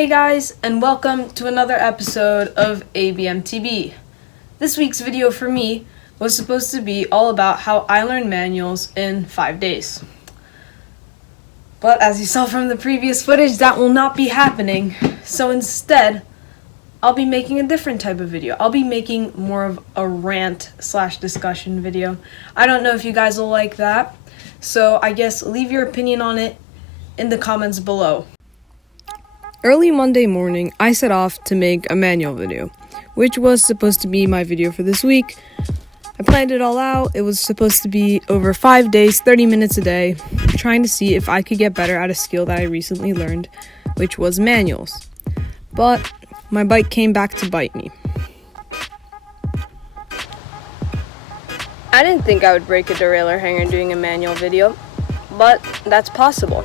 Hey guys, and welcome to another episode of ABMTB. This week's video for me was supposed to be all about how I learned manuals in 5 days. But as you saw from the previous footage, that will not be happening. So instead, I'll be making a different type of video. I'll be making more of a rant/discussion video. I don't know if you guys will like that, so I guess leave your opinion on it in the comments below. Early Monday morning, I set off to make a manual video, which was supposed to be my video for this week. I planned it all out. It was supposed to be over 5 days, 30 minutes a day, trying to see if I could get better at a skill that I recently learned, which was manuals. But my bike came back to bite me. I didn't think I would break a derailleur hanger doing a manual video, but that's possible,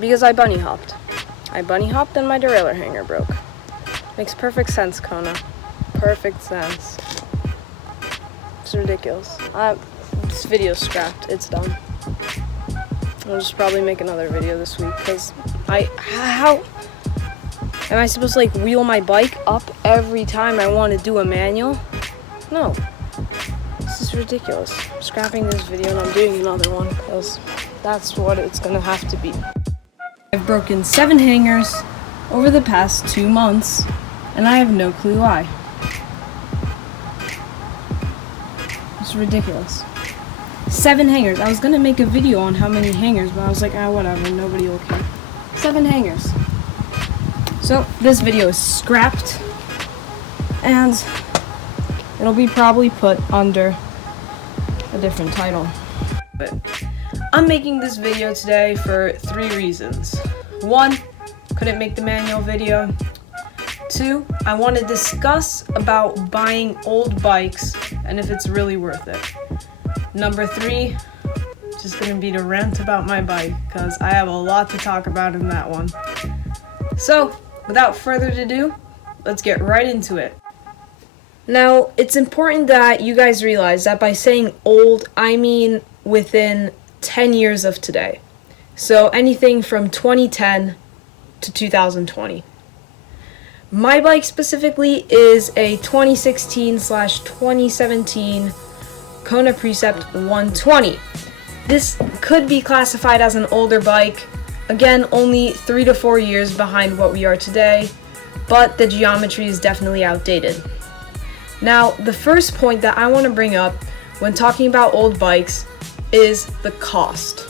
because I bunny hopped. I bunny hopped and my derailleur hanger broke. Makes perfect sense, Kona. Perfect sense. It's ridiculous. This video's scrapped. It's done. I'll just probably make another video this week, because how am I supposed to wheel my bike up every time I want to do a manual? No. This is ridiculous. I'm scrapping this video and I'm doing another one, because that's what it's gonna have to be. I've broken 7 hangers over the past 2 months, and I have no clue why. It's ridiculous. 7 hangers. I was gonna make a video on how many hangers, but I was like, whatever, nobody will care. 7 hangers. So this video is scrapped, and it'll be probably put under a different title. But I'm making this video today for 3 reasons. 1, couldn't make the manual video. 2, I want to discuss about buying old bikes and if it's really worth it. Number 3, just gonna be to rant about my bike, because I have a lot to talk about in that one. So, without further ado, let's get right into it. Now, it's important that you guys realize that by saying old, I mean within 10 years of today. So anything from 2010 to 2020. My bike specifically is a 2016/2017 Kona Precept 120. This could be classified as an older bike. Again, only 3 to 4 years behind what we are today, but the geometry is definitely outdated. Now, the first point that I want to bring up when talking about old bikes is the cost.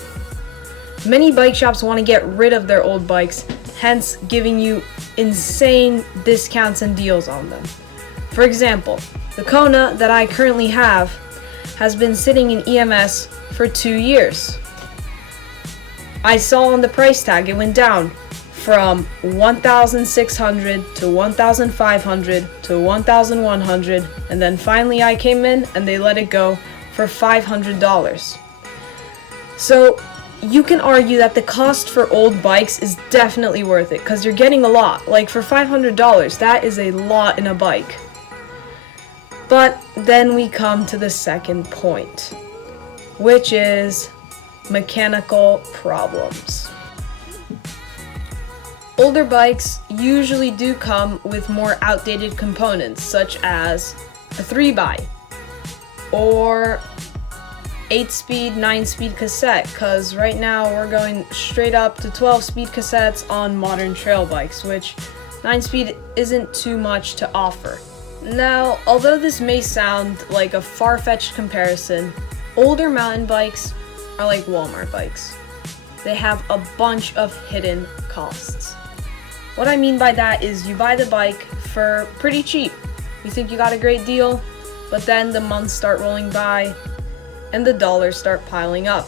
Many bike shops want to get rid of their old bikes, hence giving you insane discounts and deals on them. For example, the Kona that I currently have has been sitting in EMS for 2 years. I saw on the price tag it went down from $1,600 to $1,500 to $1,100, and then finally I came in and they let it go for $500. So you can argue that the cost for old bikes is definitely worth it, because you're getting a lot. Like, for $500, that is a lot in a bike. But then we come to the second point, which is mechanical problems. Older bikes usually do come with more outdated components, such as a 3x or 8-speed, 9-speed cassette, because right now we're going straight up to 12-speed cassettes on modern trail bikes, which 9-speed isn't too much to offer. Now, although this may sound like a far-fetched comparison, older mountain bikes are like Walmart bikes. They have a bunch of hidden costs. What I mean by that is you buy the bike for pretty cheap. You think you got a great deal, but then the months start rolling by and the dollars start piling up.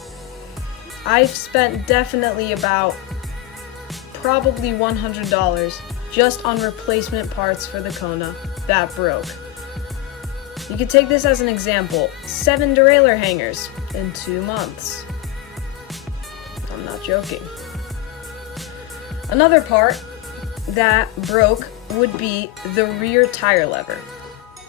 I've spent definitely about probably $100 just on replacement parts for the Kona that broke. You could take this as an example. 7 derailleur hangers in 2 months. I'm not joking. Another part that broke would be the rear tire lever.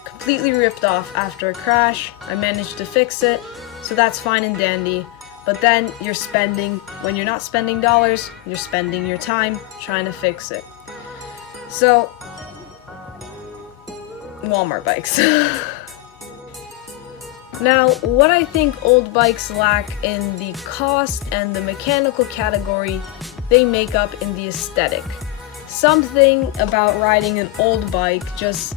Completely ripped off after a crash. I managed to fix it, so that's fine and dandy. But then when you're not spending dollars, you're spending your time trying to fix it. So, Walmart bikes. Now, what I think old bikes lack in the cost and the mechanical category, they make up in the aesthetic. Something about riding an old bike just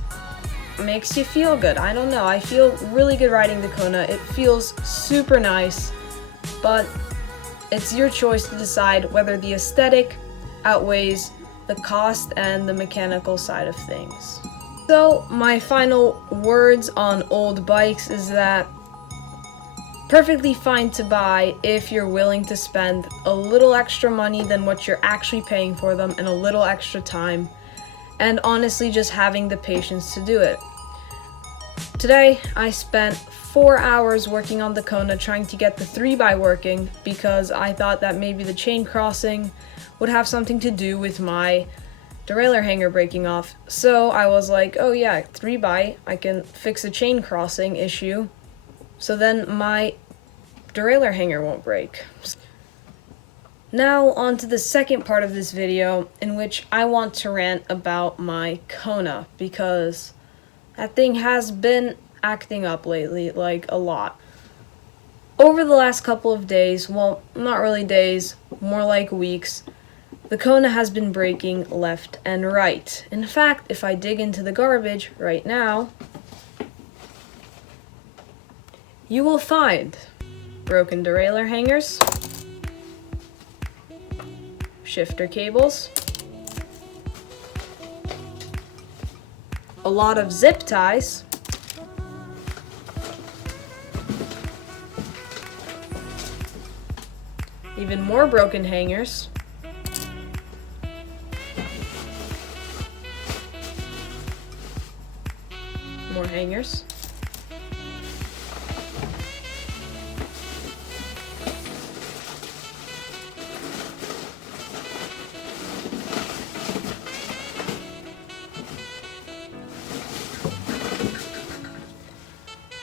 makes you feel good. I don't know, I feel really good riding the Kona. It feels super nice, but it's your choice to decide whether the aesthetic outweighs the cost and the mechanical side of things. So my final words on old bikes is that perfectly fine to buy if you're willing to spend a little extra money than what you're actually paying for them and a little extra time, and honestly just having the patience to do it. Today I spent 4 hours working on the Kona trying to get the 3x working because I thought that maybe the chain crossing would have something to do with my derailleur hanger breaking off. So I was like, oh yeah, 3x, I can fix the chain crossing issue, so then my derailleur hanger won't break. Now on to the second part of this video, in which I want to rant about my Kona, because that thing has been acting up lately, like a lot. Over the last couple of days, well, not really days, more like weeks, the Kona has been breaking left and right. In fact, if I dig into the garbage right now, you will find broken derailleur hangers, shifter cables, a lot of zip ties, even more broken hangers, more hangers,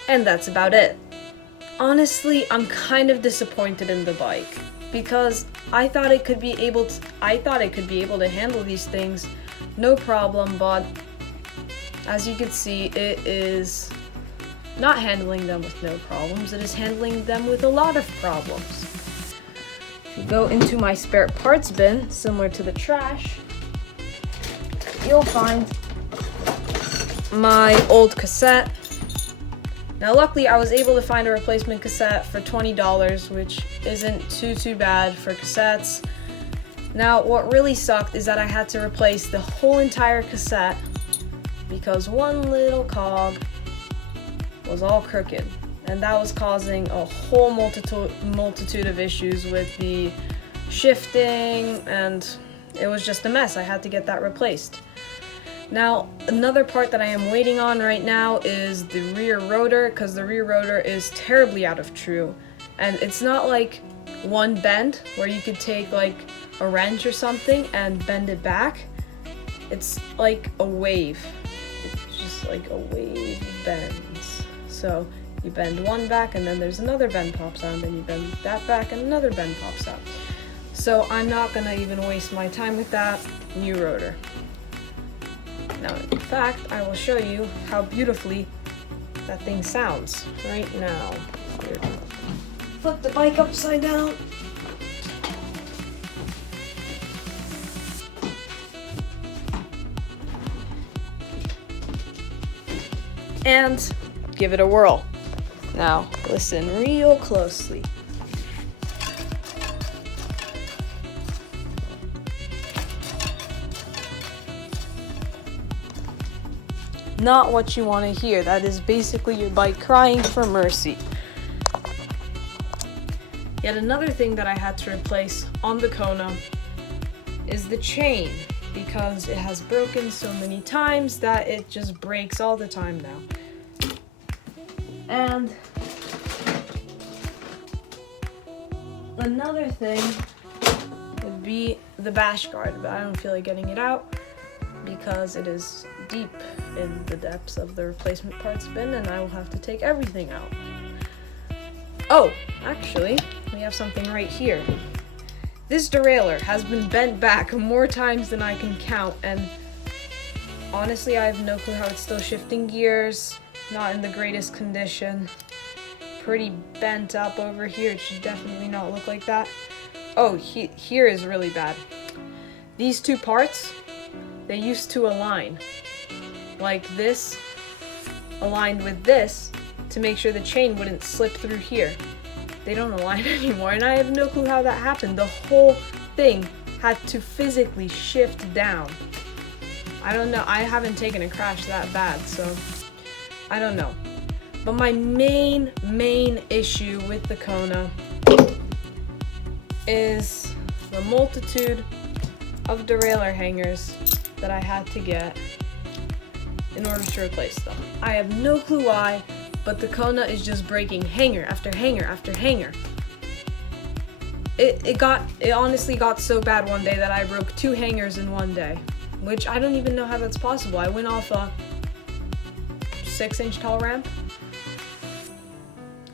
and that's about it. Honestly, I'm kind of disappointed in the bike because I thought it could be able to handle these things no problem, but as you can see, it is not handling them with no problems, it is handling them with a lot of problems. If you go into my spare parts bin, similar to the trash, you'll find my old cassette. Now luckily I was able to find a replacement cassette for $20, which isn't too bad for cassettes. Now what really sucked is that I had to replace the whole entire cassette because one little cog was all crooked, and that was causing a whole multitude of issues with the shifting, and it was just a mess. I had to get that replaced. Now, another part that I am waiting on right now is the rear rotor, because the rear rotor is terribly out of true. And it's not like one bend where you could take like a wrench or something and bend it back. It's like a wave. It's just like a wave bends. So you bend one back and then there's another bend pops out, and then you bend that back and another bend pops out. So I'm not gonna even waste my time with that. New rotor. Now, in fact, I will show you how beautifully that thing sounds right now. Here. Flip the bike upside down. And give it a whirl. Now, listen real closely. Not what you want to hear. That is basically your bike crying for mercy. Yet another thing that I had to replace on the Kona is the chain, because it has broken so many times that it just breaks all the time now. And another thing would be the bash guard, but I don't feel like getting it out because it is deep in the depths of the replacement parts bin, and I will have to take everything out. Oh, actually, we have something right here. This derailleur has been bent back more times than I can count, and Honestly, I have no clue how it's still shifting gears. Not in the greatest condition. Pretty bent up over here. It should definitely not look like that. Oh, here is really bad. These two parts, they used to align. Like this aligned with this to make sure the chain wouldn't slip through here. They don't align anymore, and I have no clue how that happened. The whole thing had to physically shift down. I don't know. I haven't taken a crash that bad, so I don't know. But my main issue with the Kona is the multitude of derailleur hangers that I had to get in order to replace them. I have no clue why, but the Kona is just breaking hanger after hanger after hanger. It honestly got so bad one day that I broke 2 hangers in one day, which I don't even know how that's possible. I went off a 6-inch tall ramp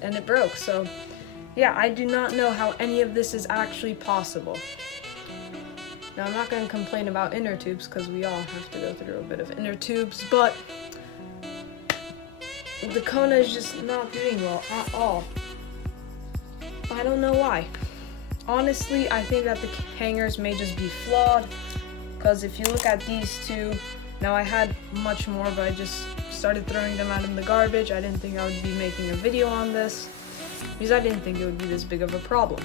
and it broke. So yeah, I do not know how any of this is actually possible. Now, I'm not going to complain about inner tubes because we all have to go through a bit of inner tubes, but the Kona is just not doing well at all. I don't know why. Honestly, I think that the hangers may just be flawed, because if you look at these two, now I had much more, but I just started throwing them out in the garbage. I didn't think I would be making a video on this, because I didn't think it would be this big of a problem.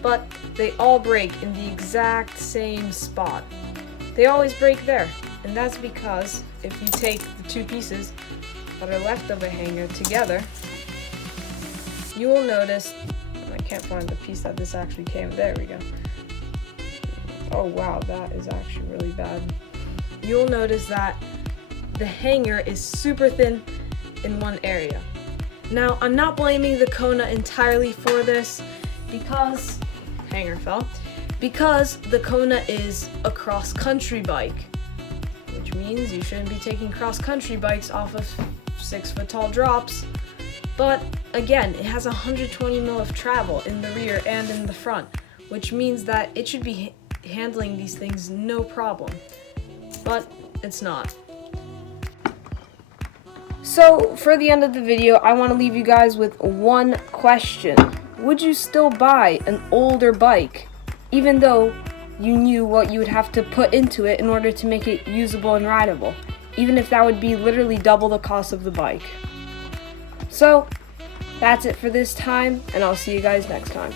But they all break in the exact same spot. They always break there, and that's because if you take the 2 pieces that are left of a hanger together, you will notice, I can't find the piece that this actually came, there we go. Oh wow, that is actually really bad. You'll notice that the hanger is super thin in one area. Now, I'm not blaming the Kona entirely for this, because hanger fell, because the Kona is a cross-country bike, which means you shouldn't be taking cross-country bikes off of 6-foot tall drops. But again, it has 120 mil of travel in the rear and in the front, which means that it should be handling these things no problem, but it's not. So for the end of the video, I want to leave you guys with one question. Would you still buy an older bike, even though you knew what you would have to put into it in order to make it usable and rideable, even if that would be literally double the cost of the bike? So that's it for this time, and I'll see you guys next time.